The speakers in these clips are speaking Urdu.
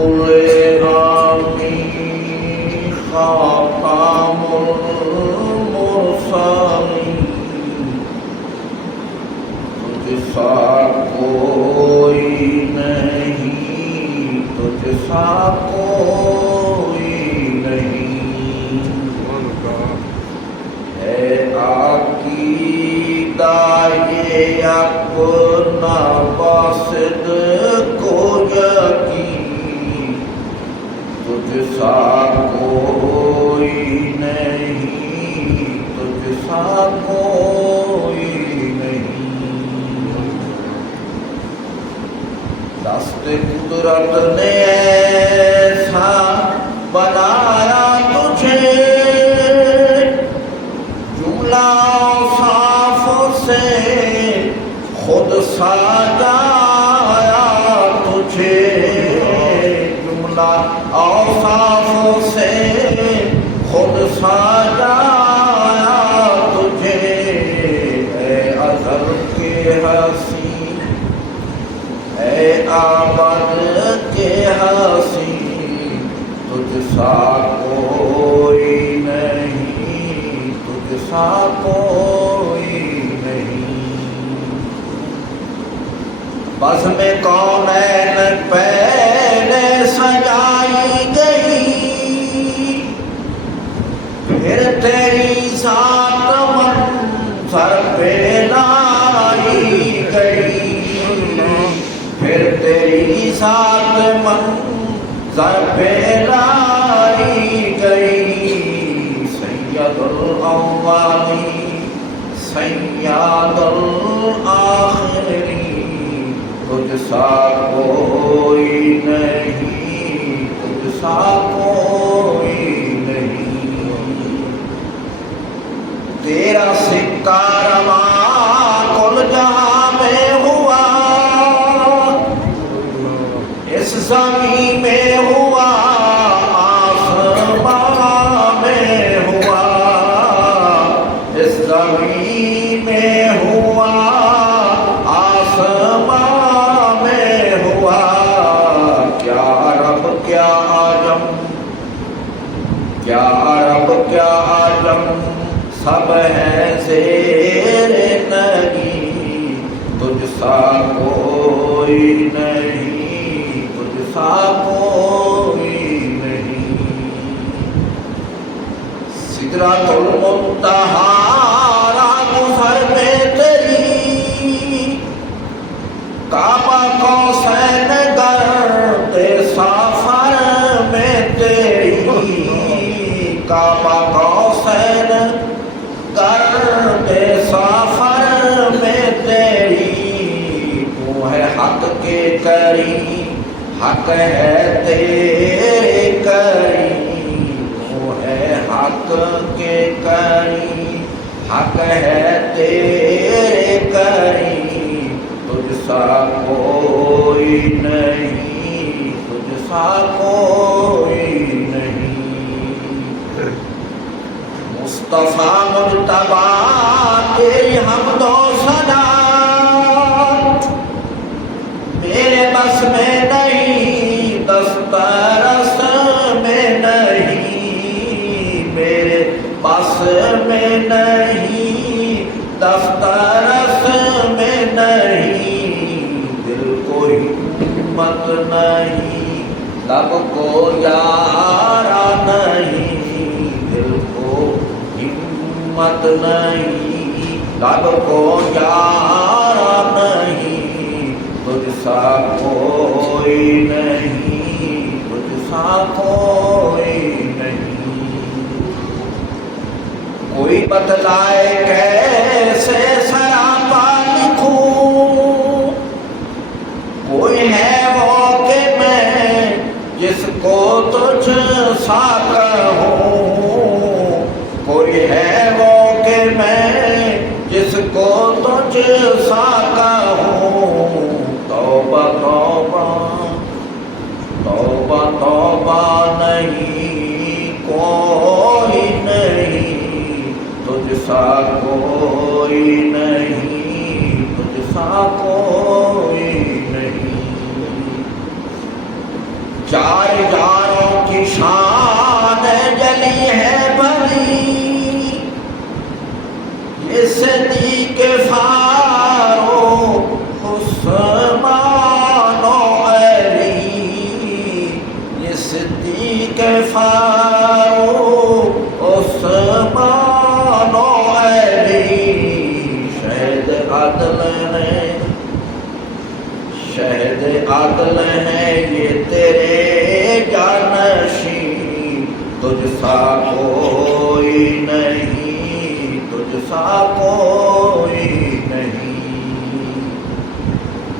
العامی خاتم المرسلین تجھ سا کوئی نہیں، تجھ سا کوئی نہیں، اے عقیدہ یہ اپنا باسط کو یقین، تجھ سا کوئی نہیں، تجھ سا کوئی نہیں، دست قدرت نے ایسا بنایا تجھے، جملہ اوصاف سے خود سجایا تجھے، جملہ اوصاف سے خود سجایا تجھے، اے ازل کے حسین، اے آباد کے حسین، تجھ سا کوئی نہیں، تجھ سا کوئی نہیں، بزم کونین پہلے سجائی گئی، پھر تیری ذات منظر پہ لائی گئی، پھر تیری ذات منظر پہ لائی گئی، سید الاولین سید الآخرین، تجھ سا کوئی نہیں، تجھ سا کوئی نہیں، تیرا سکہ رواں کل جہاں میں ہوا، اس زمین میں ہوا، آسمان میں ہوا، اس زمین میں ہوا، آسمان میں ہوا، کیا عرب کیا عجم، کیا عرب کیا عجم، سب ہے زیر نگی، تجھ سا کوئی نہیں، تجھ سا کوئی نہیں، سدرۃ المنتہیٰ راہ میں تیری، کعبہ قوسین گرد سفر میں تیری، کعبہ قوسین گرد سفر میں تیری، تو ہے حق کے کریم، حق ہے تیرے کریم، تو ہے حق کے کریم، حق ہے تیرے کریم، تجھ سا کوئی نہیں، تجھ سا کوئی نہیں، مصطفیٰ مجتبیٰ تیری حمد و ثنا میرے بس میں نہیں، دسترس میں نہیں، میرے بس میں نہیں، دسترس میں نہیں، دل کو ہمت نہیں، لب کو یارا نہیں، دل کو ہمت نہیں، لب کو یارا نہیں، تجھ سا کوئی نہیں، تجھ سا کوئی نہیں، کوئی بتلائے کیسے سراپا لکھوں، کوئی ہے وہ کہ میں جس کو تجھ سا کہوں، کوئی ہے وہ کہ میں جس کو تجھ سا کہوں، توبہ توبہ توبہ توبہ نہیں کوئی نہیں، تجھ سا کوئی نہیں، تجھ سا کوئی نہیں، چار یاروں کی شان جلی ہے بھری، یہ صدیق فاروق عثمان و علی، یہ صدیق فاروق عثمان و علی، شہد عدل ہے، شہد عدل ہے یہ تیرے جانشین، تجھ سا کوئی نہیں، تجھ سا کوئی نہیں،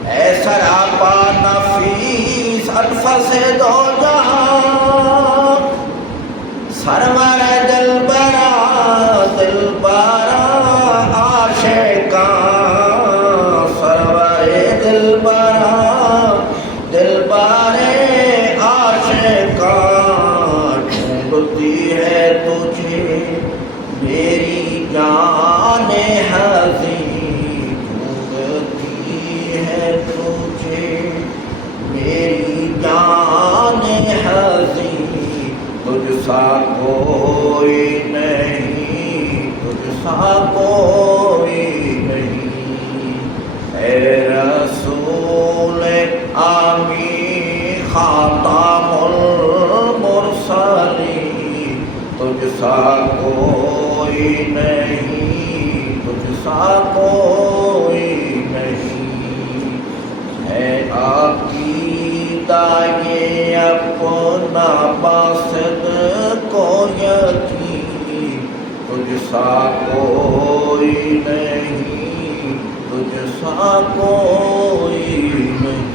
اے سراپا نفیس انفس دو جہاں، سرور دلبرا دلبرا عاشقاں، سرور دلبرا دلبر عاشقاں، ڈھونڈتی ہے تجھے میری جان حزین، ڈھونڈتی ہے تجھے میری جان حزین، تجھ سا کوئی نہیں، تجھ سا کوئی نہیں، اے رسول آمین خاتم المرسلین، تجھ سا کوئی نہیں، تجھ سا کوئی نہیں، ہے عقیدہ یہ اپنا باسط کو یقین، تجھ سا کوئی نہیں، تجھ سا کوئی نہیں۔